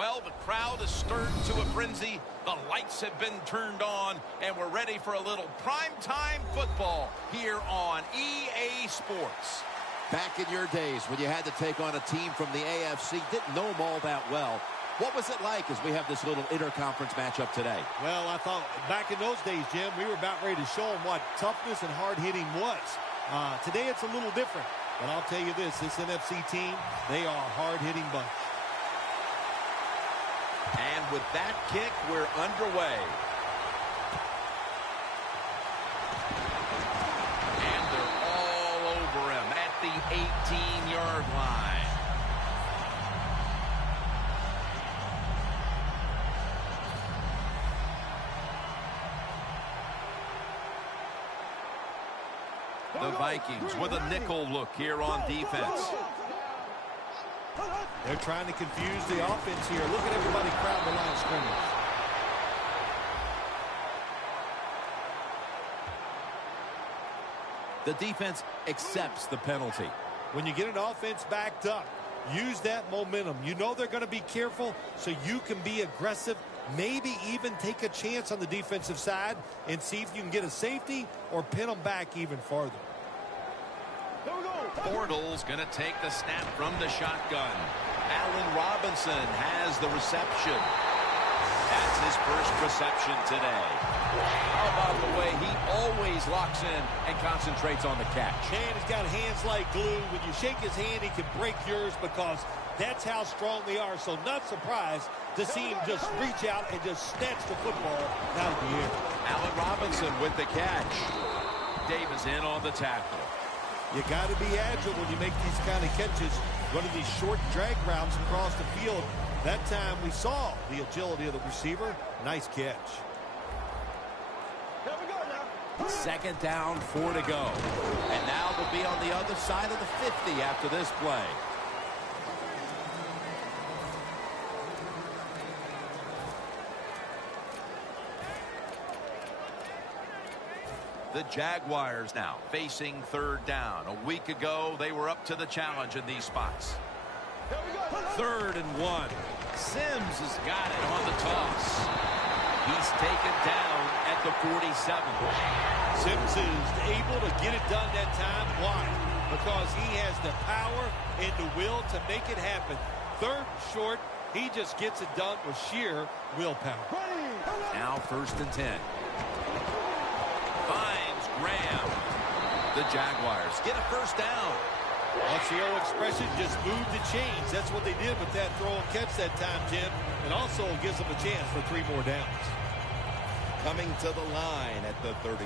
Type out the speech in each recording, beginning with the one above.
Well, the crowd is stirred to a frenzy. The lights have been turned on, and we're ready for a little primetime football here on EA Sports. Back in your days when you had to take on a team from the AFC, didn't know them all that well. What was it like as we have this little interconference matchup today? Well, I thought back in those days, Jim, we were about ready to show them what toughness and hard-hitting was. Today it's a little different. But I'll tell you this NFC team, they are a hard-hitting bunch. And with that kick, we're underway. And they're all over him at the 18-yard line. The Vikings with a nickel look here on defense. They're trying to confuse the offense here. Look at everybody crowd the line of scrimmage. The defense accepts the penalty. When you get an offense backed up, use that momentum. You know they're going to be careful, so you can be aggressive. Maybe even take a chance on the defensive side and see if you can get a safety or pin them back even farther. Bortles going to take the snap from the shotgun. Allen Robinson has the reception. That's his first reception today. How about the way he always locks in and concentrates on the catch? Man, he's got hands like glue. When you shake his hand, he can break yours because that's how strong they are. So not surprised to see him just reach out and just snatch the football out of the air. Allen Robinson with the catch. Davis in on the tackle. You got to be agile when you make these kind of catches, running these short drag routes across the field. That time we saw the agility of the receiver. Nice catch. Second down, 4 to go. And now they'll be on the other side of the 50 after this play. The Jaguars now facing third down. A week ago, they were up to the challenge in these spots. 3rd and 1. Sims has got it on the toss. He's taken down at the 47. Sims is able to get it done that time. Why? Because he has the power and the will to make it happen. 3rd and short, he just gets it done with sheer willpower. Now 1st and 10. Finds Graham. The Jaguars get a first down. What's the old expression? Just move the chains. That's what they did with that throw and catch that time, Jim. And also gives them a chance for 3 more downs. Coming to the line at the 34.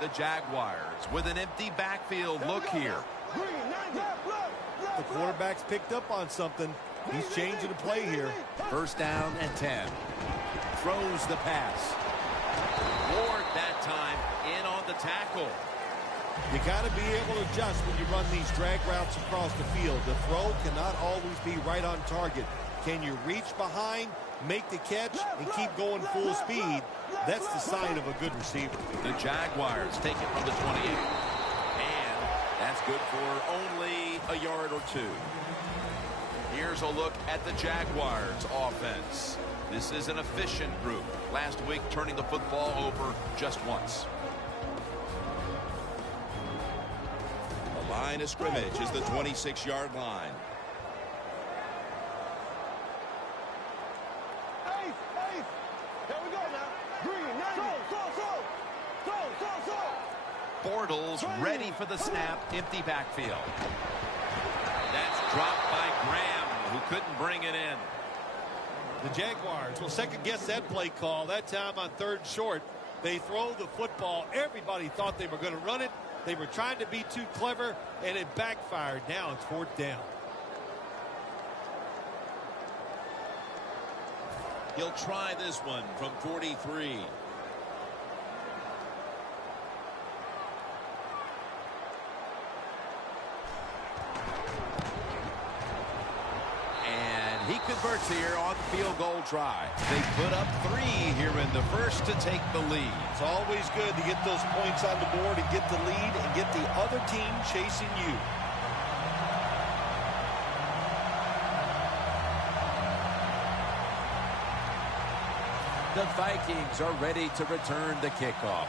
The Jaguars with an empty backfield look here. The quarterback's picked up on something. He's changing the play here. 1st down and 10. Throws the pass. Ward that time in on the tackle. You got to be able to adjust when you run these drag routes across the field. The throw cannot always be right on target. Can you reach behind, make the catch, and keep going full speed? That's the sign of a good receiver. The Jaguars take it from the 28. And that's good for only a yard or 2. Here's a look at the Jaguars offense. This is an efficient group. Last week, turning the football over just once. The line of scrimmage is the 26-yard line. Bortles ready for the snap. Empty backfield. That's dropped by Graham, who couldn't bring it in. The Jaguars will second-guess that play call. That time on 3rd and short, they throw the football. Everybody thought they were going to run it. They were trying to be too clever, and it backfired. Now it's 4th down. He'll try this one from 43. He converts here on the field goal try. They put up 3 here in the first to take the lead. It's always good to get those points on the board and get the lead and get the other team chasing you. The Vikings are ready to return the kickoff.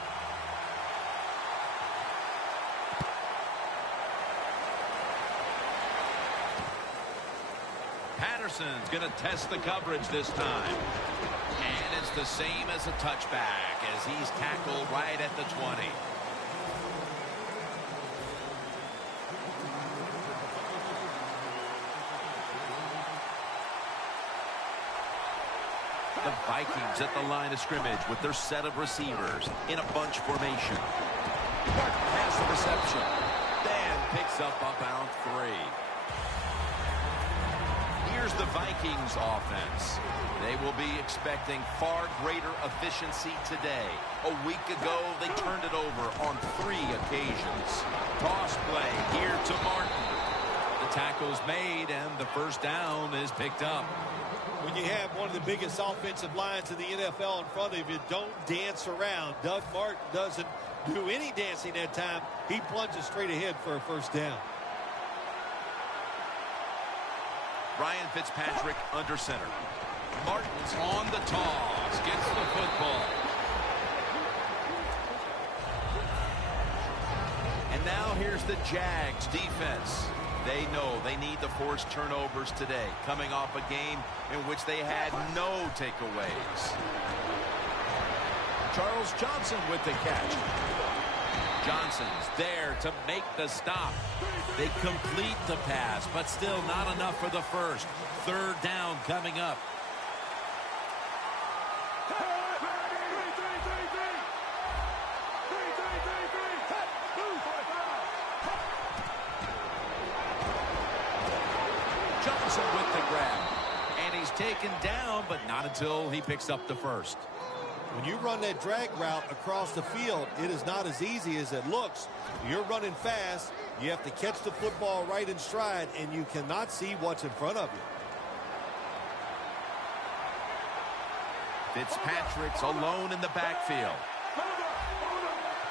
Patterson's going to test the coverage this time. And it's the same as a touchback as he's tackled right at the 20. The Vikings at the line of scrimmage with their set of receivers in a bunch formation. Pass the reception. Dan picks up about 3. Here's the Vikings offense. They will be expecting far greater efficiency today. A week ago, they turned it over on 3 occasions. Toss play here to Martin. The tackle's made, and the first down is picked up. When you have one of the biggest offensive lines in the NFL in front of you, don't dance around. Doug Martin doesn't do any dancing that time. He plunges straight ahead for a first down. Ryan Fitzpatrick under center. Martin's on the toss. Gets the football. And now here's the Jags defense. They know they need to force turnovers today, coming off a game in which they had no takeaways. Charles Johnson with the catch. Johnson's there to make the stop. They complete the pass, but still not enough for the first. Third down coming up. Johnson with the grab. And he's taken down, but not until he picks up the first. When you run that drag route across the field, it is not as easy as it looks. You're running fast. You have to catch the football right in stride, and you cannot see what's in front of you. Fitzpatrick's alone in the backfield.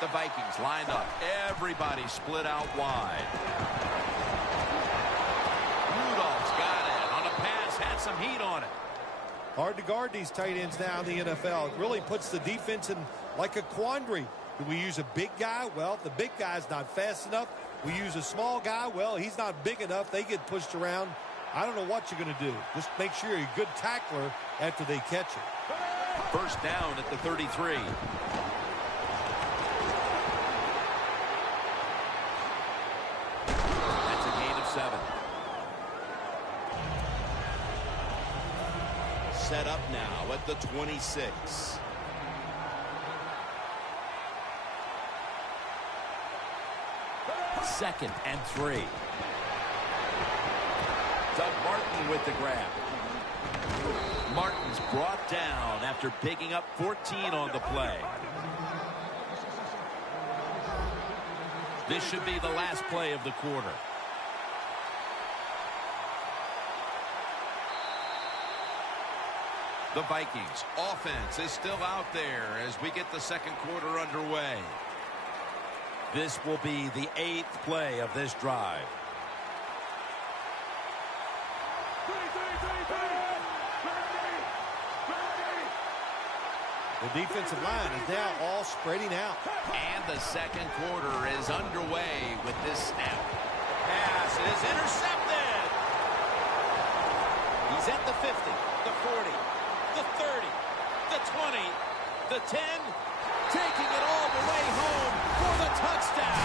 The Vikings lined up. Everybody split out wide. Rudolph's got it on a pass, had some heat on it. Hard to guard these tight ends now in the NFL. It really puts the defense in like a quandary. Do we use a big guy? Well, the big guy's not fast enough. We use a small guy. Well, he's not big enough. They get pushed around. I don't know what you're going to do. Just make sure you're a good tackler after they catch it. First down at the 33. That's a gain of 7. Set up now at the 26. Second and 3. Doug Martin with the grab. Martin's brought down after picking up 14 on the play. This should be the last play of the quarter. The Vikings offense is still out there as we get the second quarter underway. This will be the 8th play of this drive. The defensive line is now all spreading out. And the second quarter is underway with this snap. Pass is intercepted. He's at the 50, the 40, the 30, the 20, the 10, taking it all the way home for the touchdown.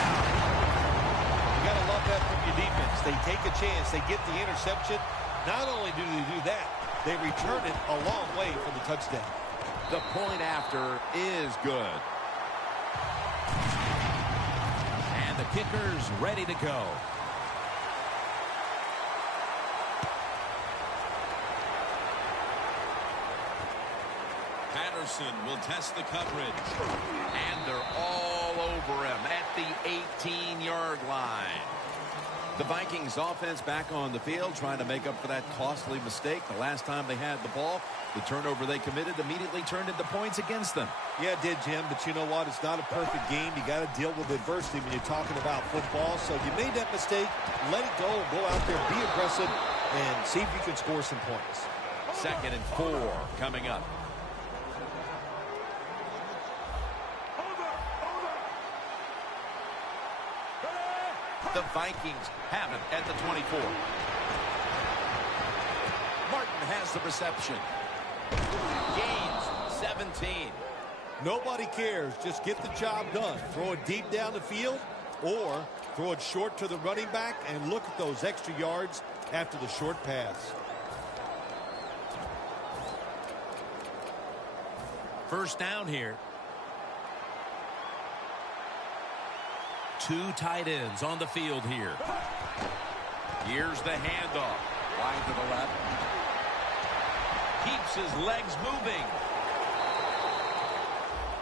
You got to love that from your defense. They take a chance. They get the interception. Not only do they do that, they return it a long way for the touchdown. The point after is good. And the kicker's ready to go. Patterson will test the coverage. And they're all over him at the 18-yard line. The Vikings offense back on the field trying to make up for that costly mistake. The last time they had the ball, the turnover they committed immediately turned into points against them. Yeah, it did, Jim, but you know what? It's not a perfect game. You got to deal with adversity when you're talking about football. So you made that mistake, let it go, go out there, be aggressive, and see if you can score some points. Second and 4 coming up. The Vikings have it at the 24. Martin has the reception. Gains 17. Nobody cares. Just get the job done. Throw it deep down the field or throw it short to the running back, and look at those extra yards after the short pass. First down here. Two tight ends on the field here. Here's the handoff. Wide to the left. Keeps his legs moving.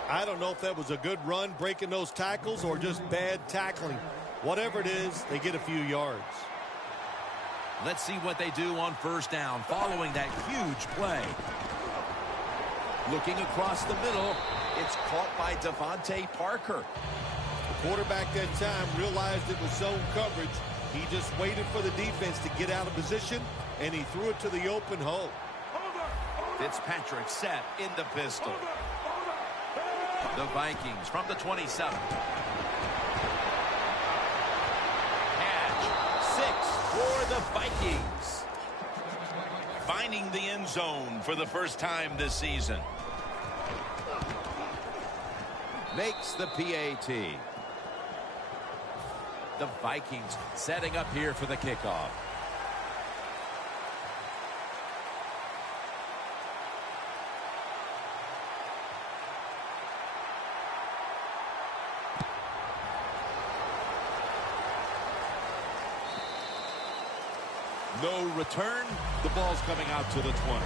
I don't know if that was a good run breaking those tackles or just bad tackling. Whatever it is, they get a few yards. Let's see what they do on first down following that huge play. Looking across the middle. It's caught by Devontae Parker. The quarterback that time realized it was zone coverage. He just waited for the defense to get out of position, and he threw it to the open hole. Fitzpatrick set in the pistol. The Vikings from the 27. Catch 6 for the Vikings. Finding the end zone for the first time this season. Makes the PAT. The Vikings setting up here for the kickoff. No return. The ball's coming out to the 20.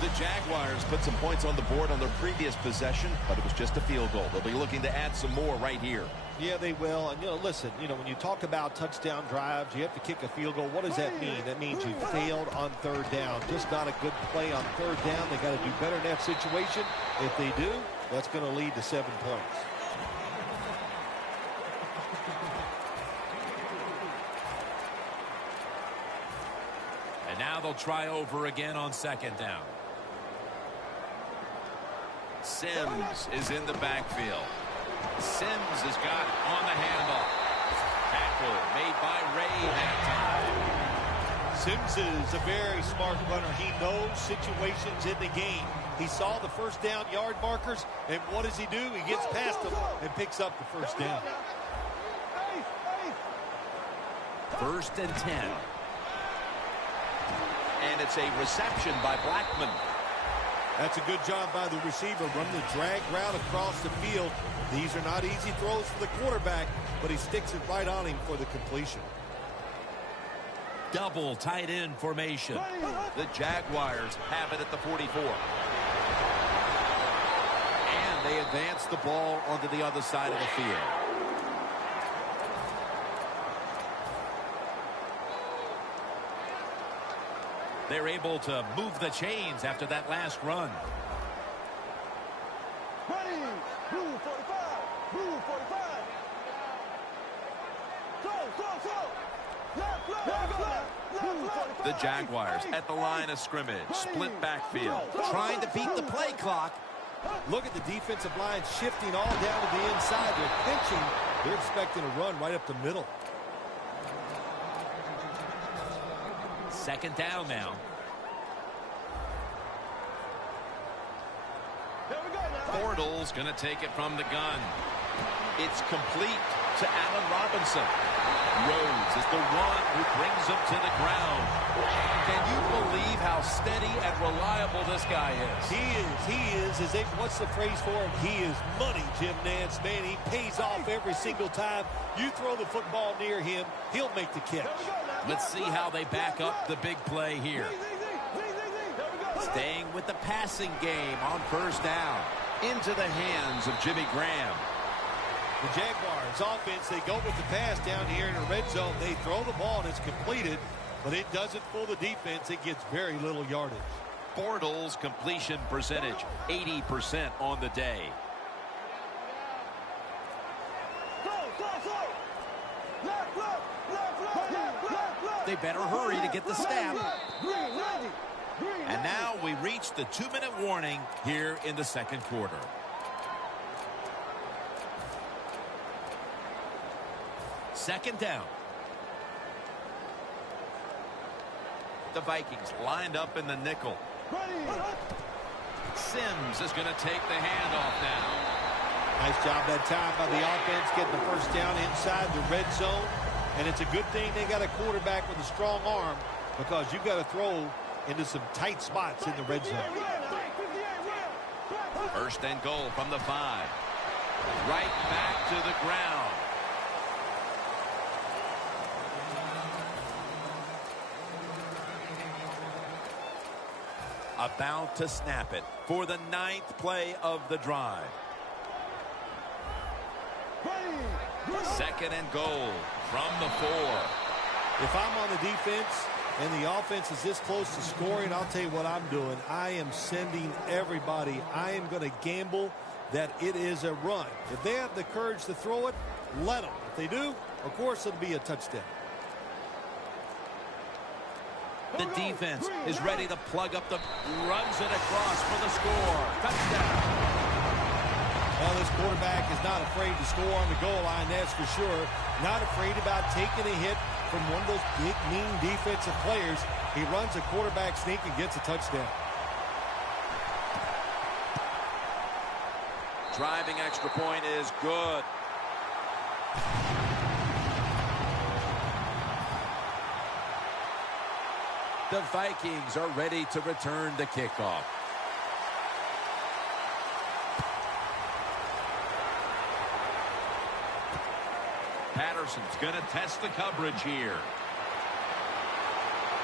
The Jaguars put some points on the board on their previous possession, but it was just a field goal. They'll be looking to add some more right here. Yeah, they will. And, listen, when you talk about touchdown drives, you have to kick a field goal. What does that mean? That means you failed on third down. Just not a good play on third down. They got to do better in that situation. If they do, that's going to lead to 7 points. And now they'll try over again on second down. Sims is in the backfield. Sims has got it on the handoff. Tackle made by Ray that time. Sims is a very smart runner. He knows situations in the game. He saw the first down yard markers, and what does he do? He gets past them and picks up the first down. First and 10. And it's a reception by Blackman. That's a good job by the receiver, running the drag route across the field. These are not easy throws for the quarterback, but he sticks it right on him for the completion. Double tight end formation. The Jaguars have it at the 44. And they advance the ball onto the other side of the field. They're able to move the chains after that last run. The Jaguars at the line of scrimmage. Split backfield. Trying to beat the play clock. Look at the defensive line shifting all down to the inside. They're pinching. They're expecting a run right up the middle. Second down now. Bortles going to take it from the gun. It's complete to Allen Robinson. Rhodes is the one who brings him to the ground. Can you believe how steady and reliable this guy is? He is. What's the phrase for him? He is money, Jim Nance. Man, he pays off every single time. You throw the football near him, he'll make the catch. Let's see how they back up the big play here. Staying with the passing game on first down. Into the hands of Jimmy Graham. The Jaguars offense, they go with the pass down here in the red zone. They throw the ball and it's completed, but it doesn't fool the defense. It gets very little yardage. Bortles' completion percentage, 80% on the day. They better hurry to get the snap. And now we reach the 2-minute warning here in the second quarter. Second down. The Vikings lined up in the nickel. Sims is going to take the handoff now. Nice job that time by the offense getting the first down inside the red zone. And it's a good thing they got a quarterback with a strong arm, because you've got to throw into some tight spots in the red zone. First and goal from the 5. Right back to the ground. About to snap it for the 9th play of the drive. Second and goal from the 4. If I'm on the defense and the offense is this close to scoring, I'll tell you what I'm doing. I am sending everybody. I am going to gamble that it is a run. If they have the courage to throw it, let them. If they do, of course it'll be a touchdown. The defense is ready to plug up the... Runs it across for the score. Touchdown. Well, this quarterback is not afraid to score on the goal line, that's for sure. Not afraid about taking a hit from one of those big, mean defensive players. He runs a quarterback sneak and gets a touchdown. Driving extra point is good. The Vikings are ready to return the kickoff. Patterson's going to test the coverage here.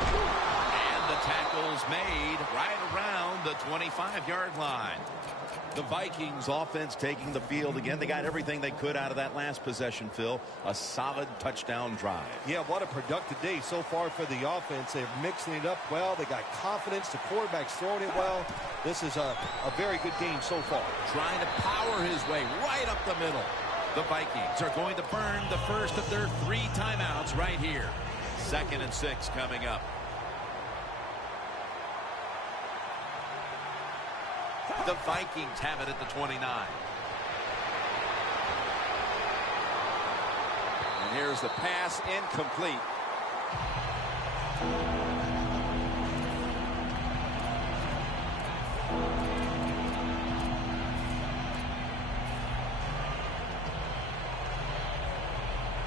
And the tackle's made right around the 25-yard line. The Vikings offense taking the field again. They got everything they could out of that last possession, Phil. A solid touchdown drive. Yeah, what a productive day so far for the offense. They're mixing it up well. They got confidence. The quarterback's throwing it well. This is a very good game so far. Trying to power his way right up the middle. The Vikings are going to burn the first of their 3 timeouts right here. 2nd and 6 coming up. The Vikings have it at the 29. And here's the pass, incomplete.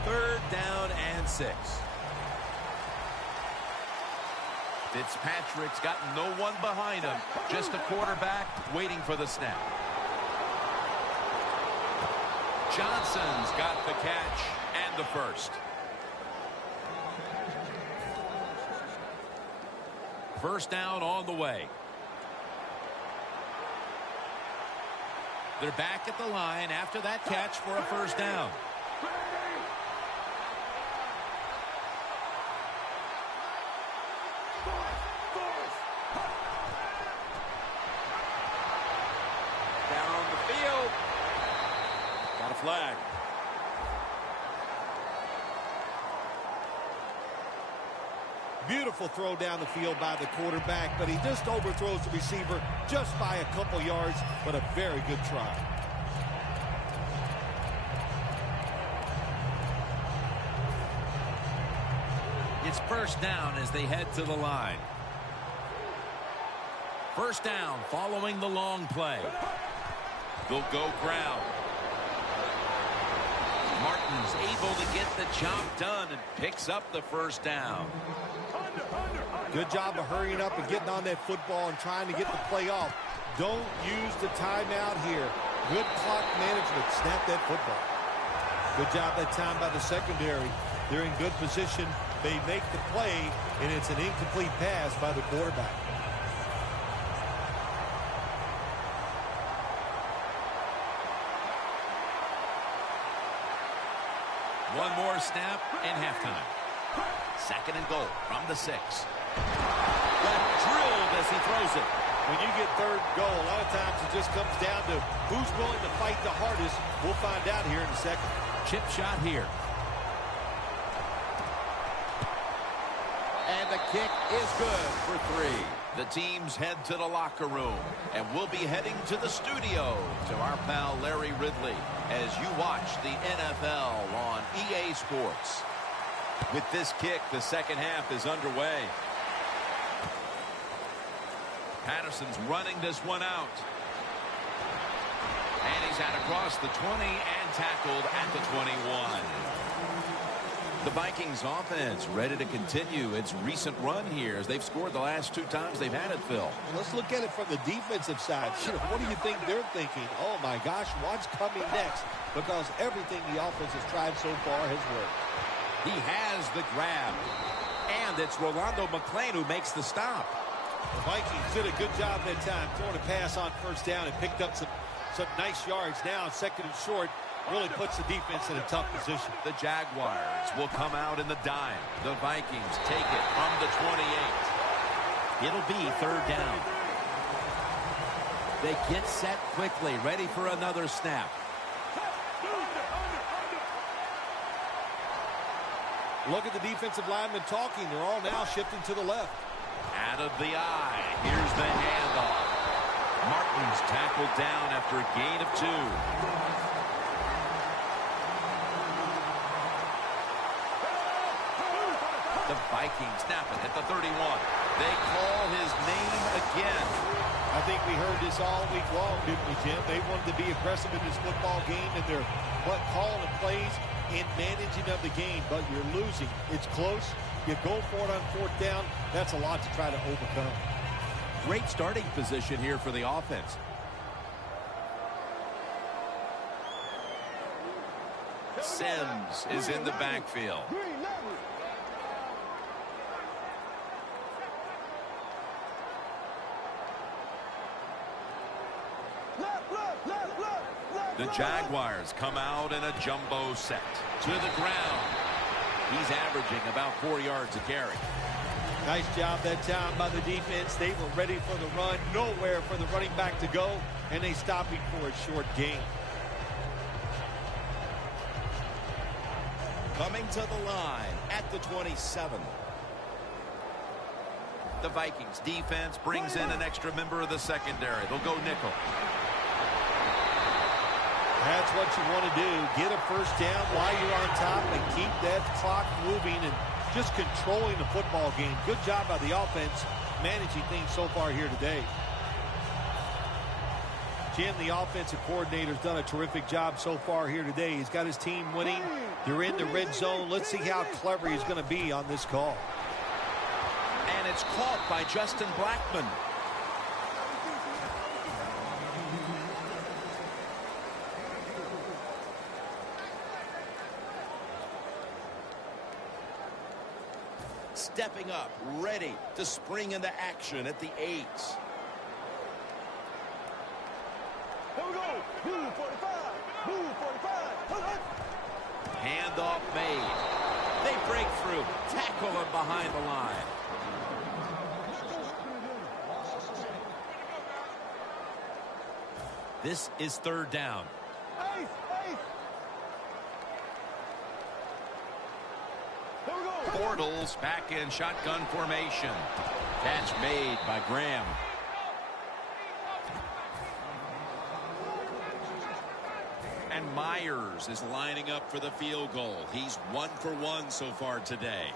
Third down and 6. Fitzpatrick's got no one behind him. Just a quarterback waiting for the snap. Johnson's got the catch and the first. First down on the way. They're back at the line after that catch for a first down. Flag. Beautiful throw down the field by the quarterback, but he just overthrows the receiver just by a couple yards, but a very good try. It's first down as they head to the line. First down following the long play. They'll go ground. Martin's able to get the job done and picks up the first down. Good job of hurrying up and getting on that football and trying to get the play off. Don't use the timeout here. Good clock management. Snap that football. Good job that time by the secondary. They're in good position. They make the play, and it's an incomplete pass by the quarterback. One more snap and halftime. 2nd and goal from the 6. Got drilled as he throws it. When you get 3rd goal, a lot of times it just comes down to who's willing to fight the hardest. We'll find out here in a second. Chip shot here. And the kick is good for 3. The teams head to the locker room, and we'll be heading to the studio to our pal Larry Ridley as you watch the NFL on EA Sports. With this kick, the second half is underway. Patterson's running this one out. And he's out across the 20 and tackled at the 21. The Vikings offense ready to continue its recent run here as they've scored the last 2 times they've had it, Phil. Let's look at it from the defensive side. What do you think they're thinking? Oh, my gosh, what's coming next? Because everything the offense has tried so far has worked. He has the grab. And it's Rolando McClain who makes the stop. The Vikings did a good job that time throwing a pass on first down and picked up some nice yards. Now, second and short, really puts the defense in a tough position. The Jaguars will come out in the dime. The Vikings take it from the 28. It'll be third down. They get set quickly, ready for another snap. Look at the defensive linemen talking. They're all now shifting to the left. Out of the eye. Here's the handoff. Martin's tackled down after a gain of 2. The Vikings snap it at the 31. They call his name again. I think we heard this all week long, didn't we, Jim? They wanted to be aggressive in this football game, and they're calling the plays and managing of the game, but you're losing. It's close. You go for it on fourth down. That's a lot to try to overcome. Great starting position here for the offense. Sims is in the backfield. The Jaguars come out in a jumbo set. To the ground. He's averaging about 4 yards a carry. Nice job that time by the defense. They were ready for the run. Nowhere for the running back to go. And they stopped him for a short gain. Coming to the line at the 27. The Vikings defense brings in an extra member of the secondary. They'll go nickel. That's what you want to do. Get a first down while you're on top and keep that clock moving and just controlling the football game. Good job by the offense managing things so far here today. Jim, the offensive coordinator's done a terrific job so far here today. He's got his team winning. They're in the red zone. Let's see how clever he's going to be on this call. And it's caught by Justin Blackman. Stepping up, ready to spring into action at the 8. Here we go. Move 45. Move 45. Handoff made. They break through. Tackle him behind the line. This is third down. Ace. Here we go. Bortles back in shotgun formation. Catch made by Graham. And Myers is lining up for the field goal. He's 1 for 1 so far today.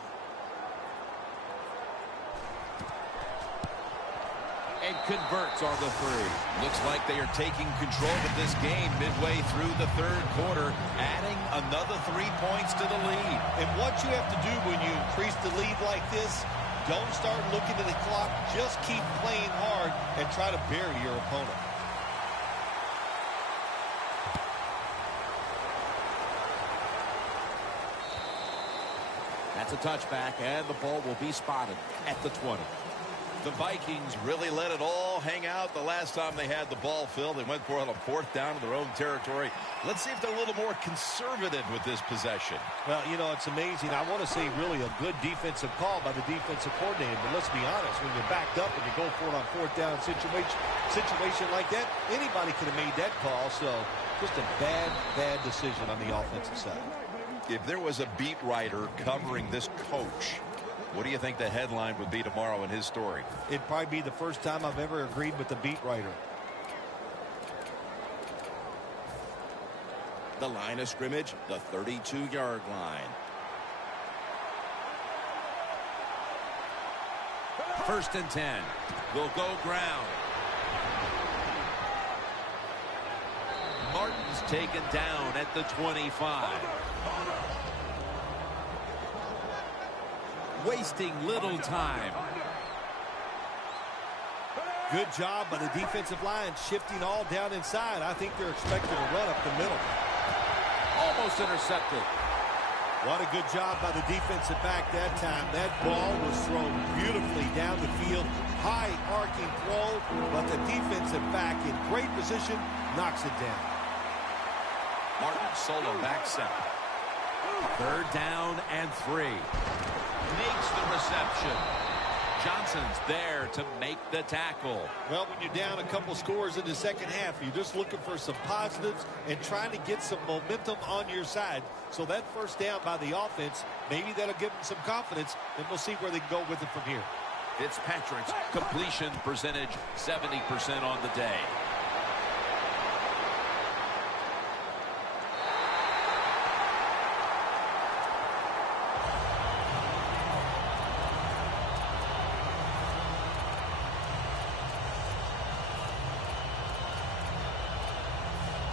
And converts on the 3. Looks like they are taking control of this game midway through the third quarter, adding another 3 points to the lead. And what you have to do when you increase the lead like this, don't start looking at the clock. Just keep playing hard and try to bury your opponent. That's a touchback, and the ball will be spotted at the 20. The Vikings really let it all hang out the last time they had the ball, Phil. They went for it on fourth down in their own territory. Let's see if they're a little more conservative with this possession. Well, you know, it's amazing. I want to say really a good defensive call by the defensive coordinator. But let's be honest, when you're backed up and you go for it on fourth down situation like that, anybody could have made that call. So just a bad decision on the offensive side. If there was a beat writer covering this coach, what do you think the headline would be tomorrow in his story? It'd probably be the first time I've ever agreed with the beat writer. The line of scrimmage, the 32-yard line. First and 10. They'll go ground. Martin's taken down at the 25. Wasting little time. Good job by the defensive line shifting all down inside. I think they're expecting a run up the middle. Almost intercepted. What a good job by the defensive back that time. That ball was thrown beautifully down the field. High arcing throw, but the defensive back in great position knocks it down. Martin solo back center. Third down and 3. Makes the reception. Johnson's there to make the tackle. Well, when you're down a couple scores in the second half, you're just looking for some positives and trying to get some momentum on your side. So that first down by the offense, maybe that'll give them some confidence, and we'll see where they can go with it from here. Fitzpatrick's completion percentage 70% on the day.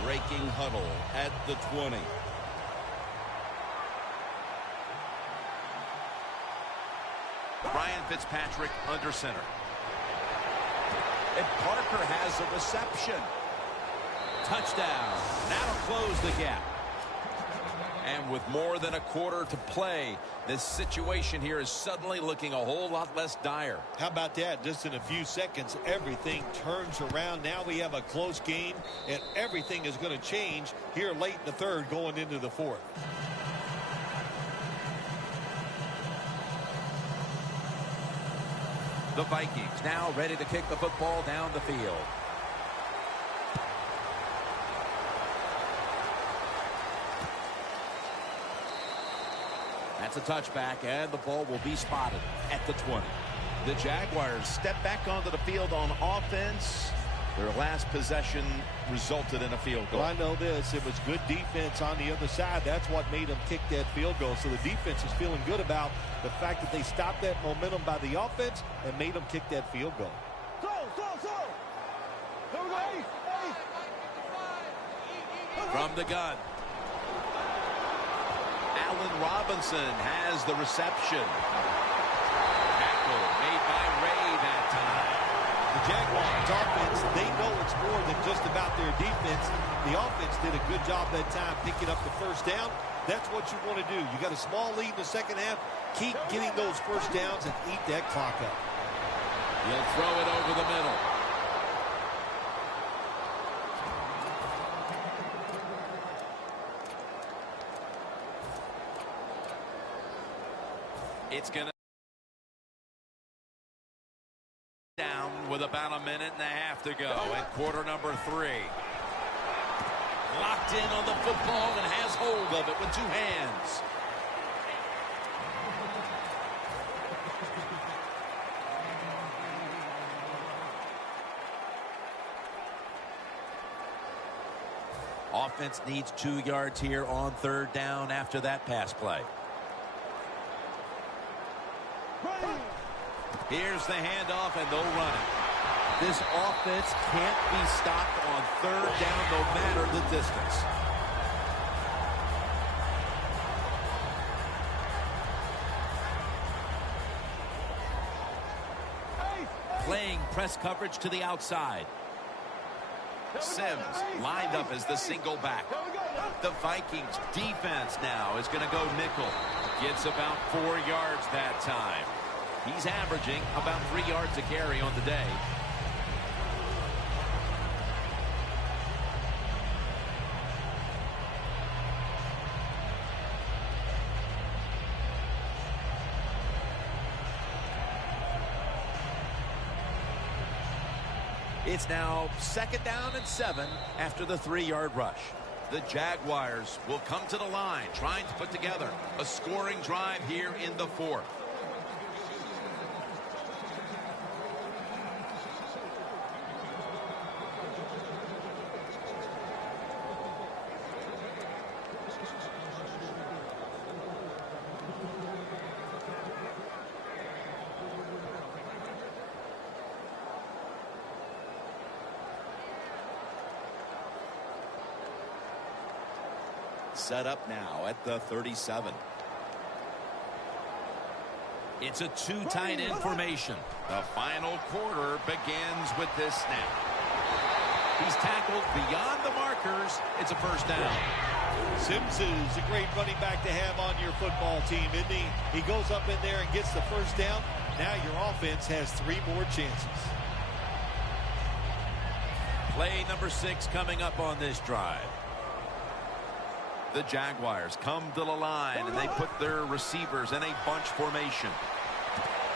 Breaking huddle at the 20. Ryan Fitzpatrick under center. And Parker has a reception. Touchdown. That'll close the gap. And with more than a quarter to play, this situation here is suddenly looking a whole lot less dire. How about that? Just in a few seconds, everything turns around. Now we have a close game, and everything is going to change here late in the third going into the fourth. The Vikings now ready to kick the football down the field. That's a touchback, and the ball will be spotted at the 20. The Jaguars step back onto the field on offense. Their last possession resulted in a field goal. Well, I know this. It was good defense on the other side. That's what made them kick that field goal. So the defense is feeling good about the fact that they stopped that momentum by the offense and made them kick that field goal. So. Here we go. From the gun. Allen Robinson has the reception. Tackle made by Ray that time. The Jaguars offense, they know it's more than just about their defense. The offense did a good job that time picking up the first down. That's what you want to do. You got a small lead in the second half. Keep getting those first downs and eat that clock up. He'll throw it over the middle. It's going to down with about a minute and a half to go at quarter number 3. Locked in on the football and has hold of it with 2 hands. Offense needs 2 yards here on third down after that pass play. Here's the handoff, and they'll run it. This offense can't be stopped on third down no matter the distance. Playing press coverage to the outside. Sims lined up as the single back. The Vikings defense now is going to go nickel. Gets about 4 yards that time. He's averaging about 3 yards a carry on the day. It's now 2nd down and 7 after the 3-yard rush. The Jaguars will come to the line trying to put together a scoring drive here in the fourth. set up now at the 37. It's a too tight end formation. The final quarter begins with this snap. He's tackled beyond the markers. It's a first down. Sims is a great running back to have on your football team, isn't he? He goes up in there and gets the first down. Now your offense has 3 more chances. Play number 6 coming up on this drive. The Jaguars come to the line, and they put their receivers in a bunch formation.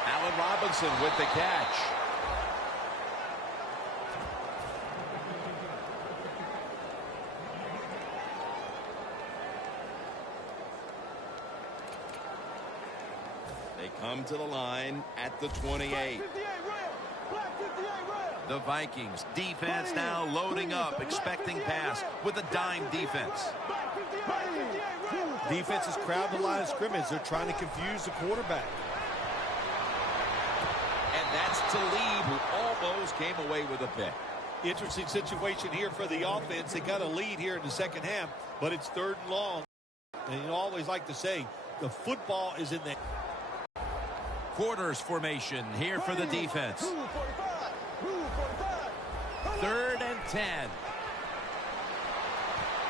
Allen Robinson with the catch. They come to the line at the 28. The Vikings defense now loading up, expecting pass with a dime defense. Defense is crowding the line of scrimmage. They're trying to confuse the quarterback. And that's Talib, who almost came away with a pick. Interesting situation here for the offense. They got a lead here in the second half, but it's 3rd and long. And you always like to say, the football is in the Quarters formation here for the defense. 3rd and 10.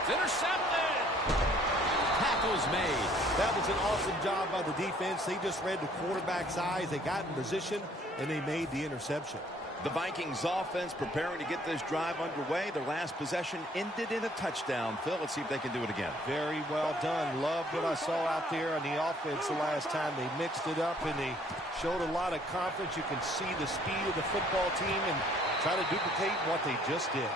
It's intercepted. Tackles made. That was an awesome job by the defense. They just read the quarterback's eyes. They got in position, and they made the interception. The Vikings offense preparing to get this drive underway. Their last possession ended in a touchdown. Phil, let's see if they can do it again. Very well done. Loved what I saw out there on the offense the last time. They mixed it up, and they showed a lot of confidence. You can see the speed of the football team and try to duplicate what they just did.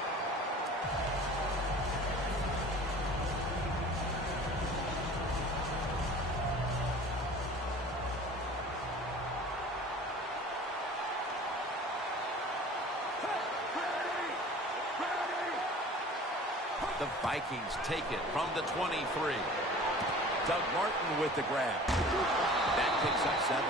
The Vikings take it from the 23. Doug Martin with the grab. That picks up 7.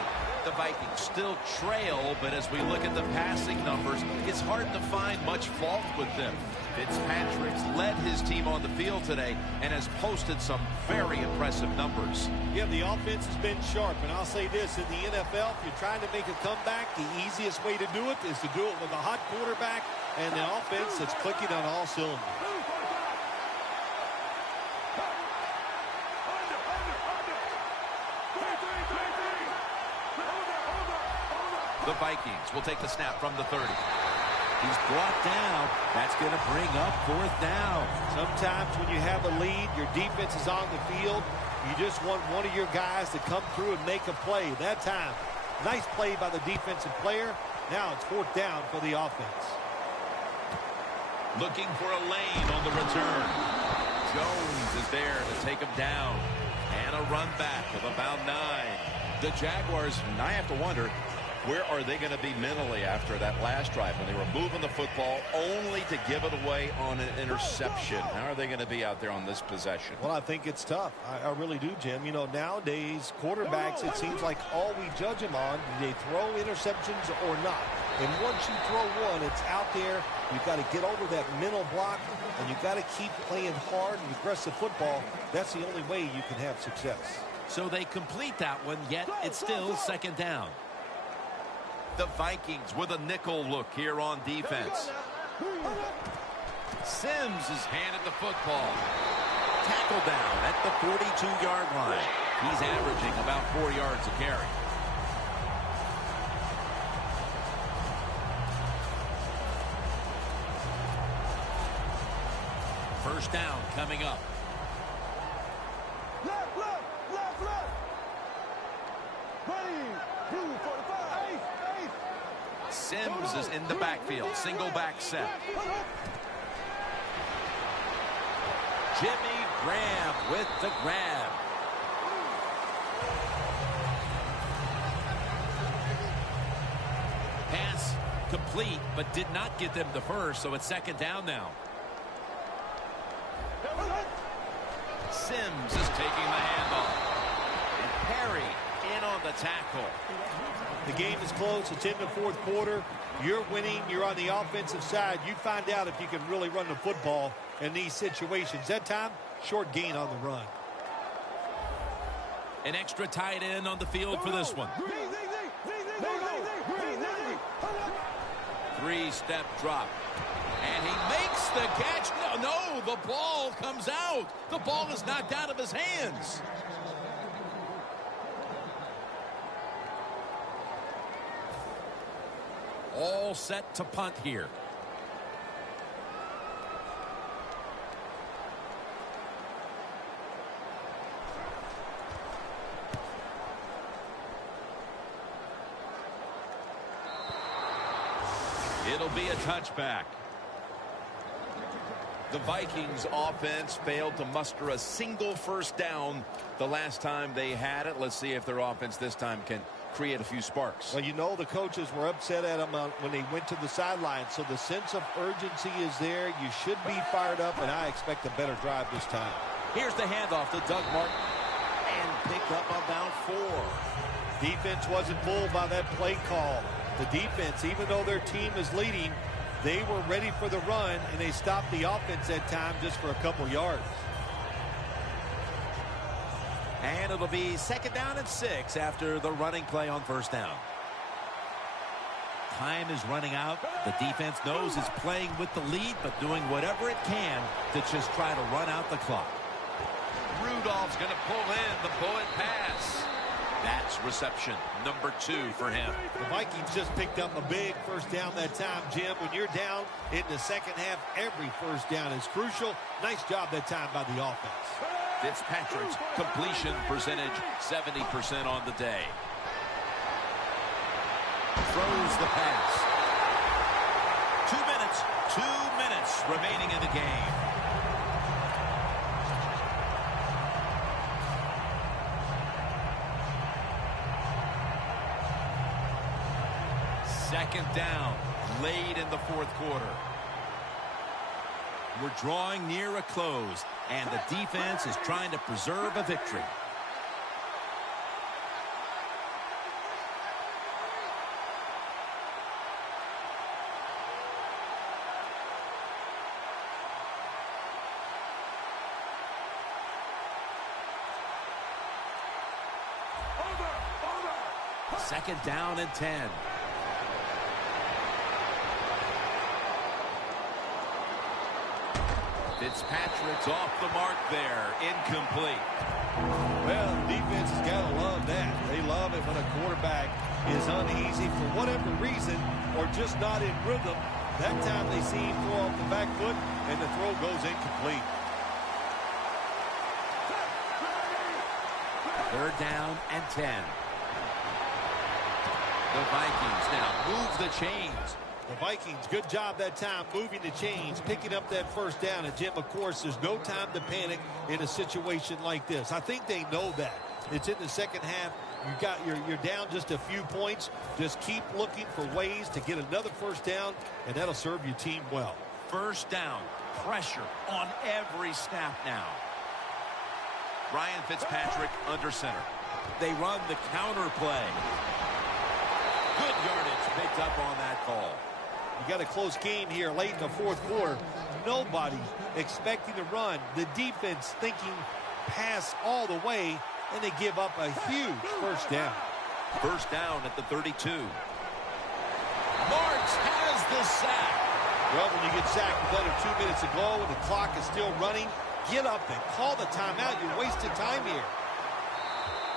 The Vikings still trail, but as we look at the passing numbers, it's hard to find much fault with them. Fitzpatrick's led his team on the field today and has posted some very impressive numbers. Yeah, the offense has been sharp, and I'll say this, in the NFL, if you're trying to make a comeback, the easiest way to do it is to do it with a hot quarterback and the offense that's clicking on all cylinders. The Vikings will take the snap from the 30. He's brought down. That's going to bring up 4th down. Sometimes when you have a lead, your defense is on the field. You just want one of your guys to come through and make a play. That time, nice play by the defensive player. Now it's 4th down for the offense. Looking for a lane on the return. Jones is there to take him down. And a run back of about 9. The Jaguars, and I have to wonder, where are they going to be mentally after that last drive when they were moving the football only to give it away on an interception? How are they going to be out there on this possession? Well, I think it's tough. I really do, Jim. You know, nowadays, quarterbacks, it seems like all we judge them on, do they throw interceptions or not? And once you throw one, it's out there. You've got to get over that mental block, and you've got to keep playing hard and aggressive football. That's the only way you can have success. So they complete that one, yet it's still 2nd down. The Vikings with a nickel look here on defense. Sims is handed the football. Tackle down at the 42-yard line. He's averaging about 4 yards a carry. First down coming up. Left, left, left, left. Sims is in the backfield. Single back set. Jimmy Graham with the grab. Pass complete, but did not get them the first, so it's 2nd down now. Sims is taking the handoff. And Perry in on the tackle. The game is close. It's in the fourth quarter. You're winning. You're on the offensive side. You find out if you can really run the football in these situations. That time, short gain on the run. An extra tight end on the field for this one. Three-step drop. And he makes the catch. No, the ball comes out. The ball is knocked out of his hands. All set to punt here. It'll be a touchback. The Vikings offense failed to muster a single first down the last time they had it. Let's see if their offense this time can create a few sparks. Well, you know the coaches were upset at them when they went to the sideline, so the sense of urgency is there. You should be fired up, and I expect a better drive this time. Here's the handoff to Doug Martin, and pick up about 4. Defense wasn't fooled by that play call. The defense, even though their team is leading, they were ready for the run, and they stopped the offense that time just for a couple yards. And it'll be 2nd down and 6 after the running play on first down. Time is running out. The defense knows it's playing with the lead, but doing whatever it can to just try to run out the clock. Rudolph's going to pull in the bullet pass. That's reception number 2 for him. The Vikings just picked up a big first down that time, Jim. When you're down in the second half, every first down is crucial. Nice job that time by the offense. Fitzpatrick's completion percentage 70% on the day. Throws the pass. 2 minutes remaining in the game. Second down, late in the fourth quarter. We're drawing near a close, and the defense is trying to preserve a victory. Second down and 10. Fitzpatrick's off the mark there. Incomplete. Well, the defense has got to love that. They love it when a quarterback is uneasy for whatever reason or just not in rhythm. That time they see him throw off the back foot, and the throw goes incomplete. 3rd down and 10. The Vikings now move the chains. The Vikings, good job that time moving the chains, picking up that first down. And, Jim, of course, there's no time to panic in a situation like this. I think they know that. It's in the second half. You're down just a few points. Just keep looking for ways to get another first down, and that'll serve your team well. First down, pressure on every snap now. Ryan Fitzpatrick under center. They run the counter play. Good yardage picked up on that call. You got a close game here late in the fourth quarter. Nobody expecting to run. The defense thinking pass all the way, and they give up a huge first down. First down at the 32. Marks has the sack. Well, when you get sacked with under 2 minutes to go and the clock is still running, get up and call the timeout. You're wasting time here.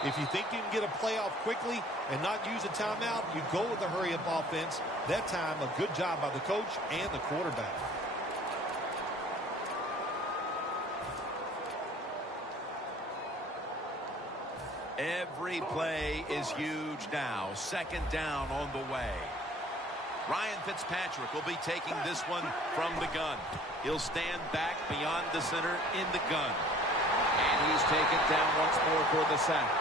If you think you can get a playoff quickly and not use a timeout, you go with a hurry-up offense. That time, a good job by the coach and the quarterback. Every play is huge now. Second down on the way. Ryan Fitzpatrick will be taking this one from the gun. He'll stand back beyond the center in the gun. And he's taken down once more for the sack.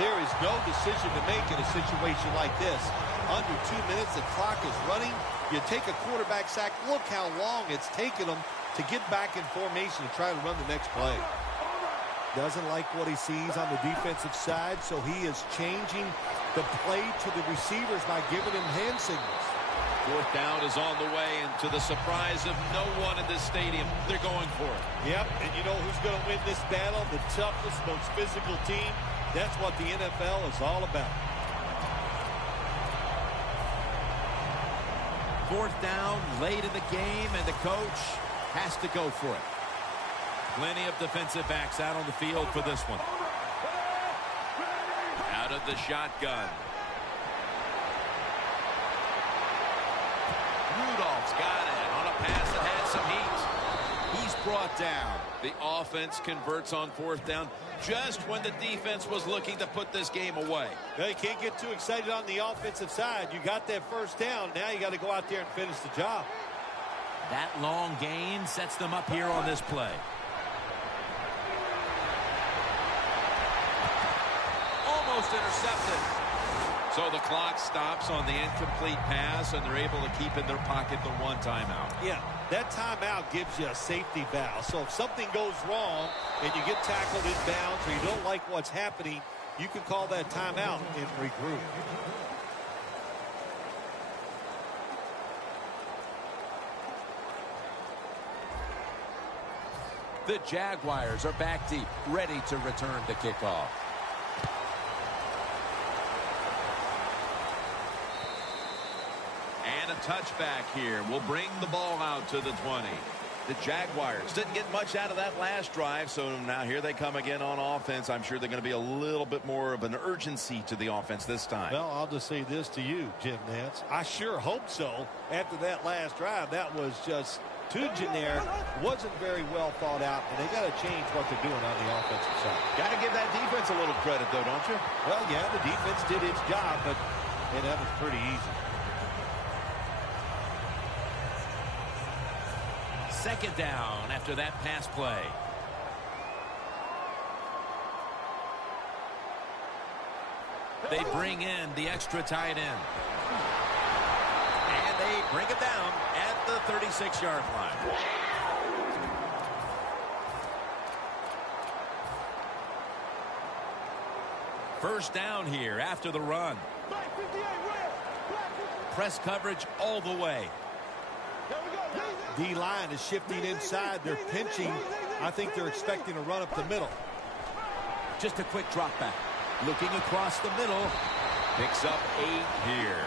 There is no decision to make in a situation like this. Under 2 minutes, the clock is running. You take a quarterback sack. Look how long it's taken them to get back in formation to try to run the next play. Doesn't like what he sees on the defensive side, so he is changing the play to the receivers by giving him hand signals. Fourth down is on the way, and to the surprise of no one in this stadium, they're going for it. Yep, and you know who's going to win this battle? The toughest, most physical team. That's what the NFL is all about. Fourth down, late in the game, and the coach has to go for it. Plenty of defensive backs out on the field for this one. Out of the shotgun. Rudolph's got it on a pass that had some heat. He's brought down. The offense converts on fourth down just when the defense was looking to put this game away. Well, you can't get too excited on the offensive side. You got that first down. Now you got to go out there and finish the job. That long gain sets them up here on this play. Almost intercepted. So the clock stops on the incomplete pass, and they're able to keep in their pocket the one timeout. Yeah, that timeout gives you a safety valve. So if something goes wrong and you get tackled in bounds or you don't like what's happening, you can call that timeout and regroup. The Jaguars are back deep, ready to return the kickoff. And a touchback here will bring the ball out to the 20. The Jaguars didn't get much out of that last drive, so now here they come again on offense. I'm sure they're going to be a little bit more of an urgency to the offense this time. Well, I'll just say this to you, Jim Nantz. I sure hope so. After that last drive, that was just too generic, wasn't very well thought out, and they got to change what they're doing on the offensive side. Got to give that defense a little credit, though, don't you? Well, yeah, the defense did its job, but that was pretty easy. Second down after that pass play. They bring in the extra tight end. And they bring it down at the 36-yard line. First down here after the run. Press coverage all the way. D-line is shifting inside. They're pinching. I think they're expecting a run up the middle. Just a quick drop back. Looking across the middle. Picks up 8 here.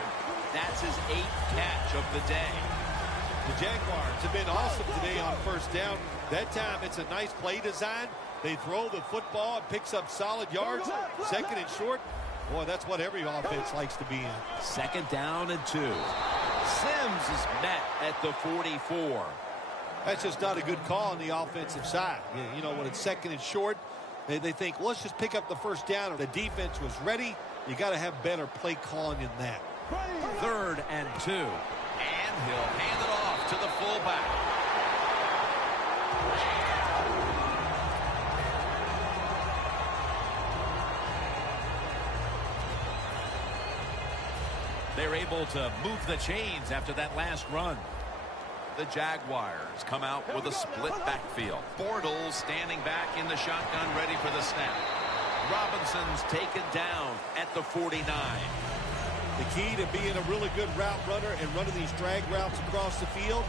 That's his 8th catch of the day. The Jaguars have been awesome today on first down. That time it's a nice play design. They throw the football. It picks up solid yards. Second and short. Boy, that's what every offense likes to be in. Second down and 2. Sims is met at the 44. That's just not a good call on the offensive side. You know, when it's second and short, they think, well, let's just pick up the first down. The defense was ready. You got to have better play calling than that. Third and 2. And he'll hand it off to the fullback. They're able to move the chains after that last run. The Jaguars come out with a split backfield. Bortles standing back in the shotgun, ready for the snap. Robinson's taken down at the 49. The key to being a really good route runner and running these drag routes across the field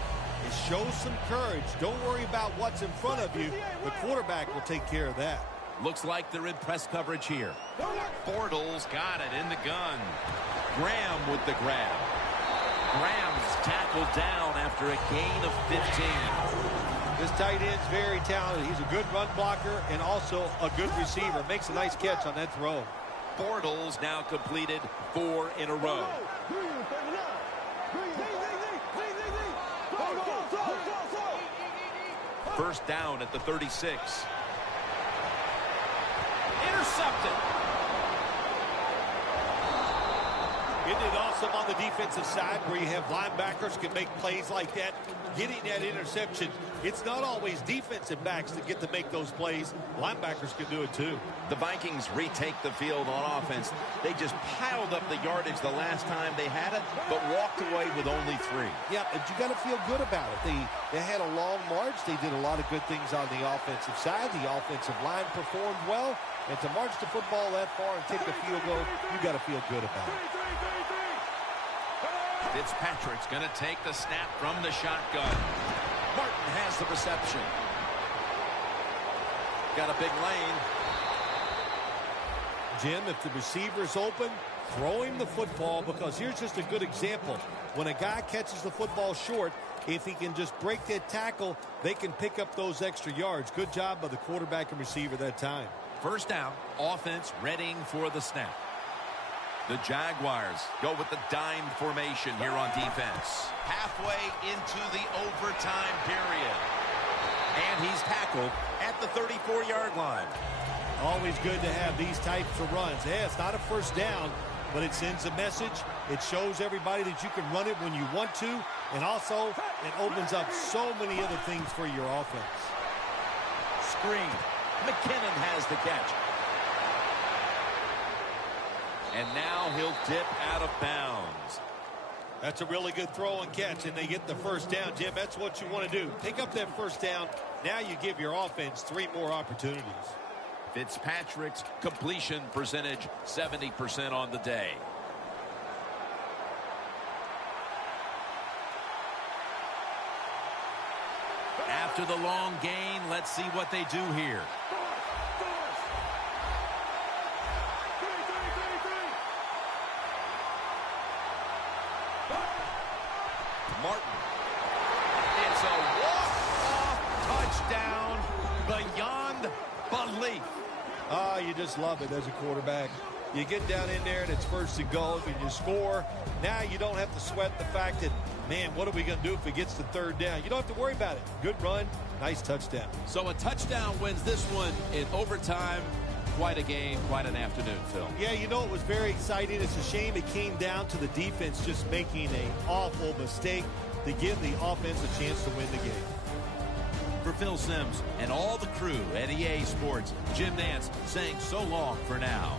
is show some courage. Don't worry about what's in front of you. The quarterback will take care of that. Looks like they're in press coverage here. Bortles got it in the gun. Graham with the grab. Graham's tackled down after a gain of 15. This tight end's very talented. He's a good run blocker and also a good receiver. Makes a nice catch on that throw. Bortles now completed 4 in a row. First down at the 36. Intercepted. Isn't it awesome on the defensive side where you have linebackers can make plays like that, getting that interception? It's not always defensive backs that get to make those plays. Linebackers can do it too. The Vikings retake the field on offense. They just piled up the yardage the last time they had it, but walked away with only 3. Yeah, and you got to feel good about it. They had a long march. They did a lot of good things on the offensive side. The offensive line performed well. And to march the football that far and take a field goal, you got to feel good about it. Fitzpatrick's going to take the snap from the shotgun. Martin has the reception. Got a big lane. Jim, if the receiver's open, throw him the football, because here's just a good example. When a guy catches the football short, if he can just break that tackle, they can pick up those extra yards. Good job by the quarterback and receiver that time. First down, offense readying for the snap. The Jaguars go with the dime formation here on defense. Halfway into the overtime period. And he's tackled at the 34-yard line. Always good to have these types of runs. Yeah, it's not a first down, but it sends a message. It shows everybody that you can run it when you want to. And also, it opens up so many other things for your offense. Screen. McKinnon has the catch. And now he'll dip out of bounds. That's a really good throw and catch, and they get the first down. Jim, that's what you want to do. Pick up that first down. Now you give your offense 3 more opportunities. Fitzpatrick's completion percentage, 70% on the day. After the long gain, let's see what they do here. Martin. It's a walk-off touchdown beyond belief. Ah, you just love it as a quarterback. You get down in there and it's first and goal and you score. Now you don't have to sweat the fact that, man, what are we going to do if it gets to third down? You don't have to worry about it. Good run, nice touchdown. So a touchdown wins this one in overtime. Quite a game, quite an afternoon, Phil. Yeah, you know, it was very exciting. It's a shame it came down to the defense just making an awful mistake to give the offense a chance to win the game. For Phil Simms and all the crew at EA Sports, Jim Nantz saying so long for now.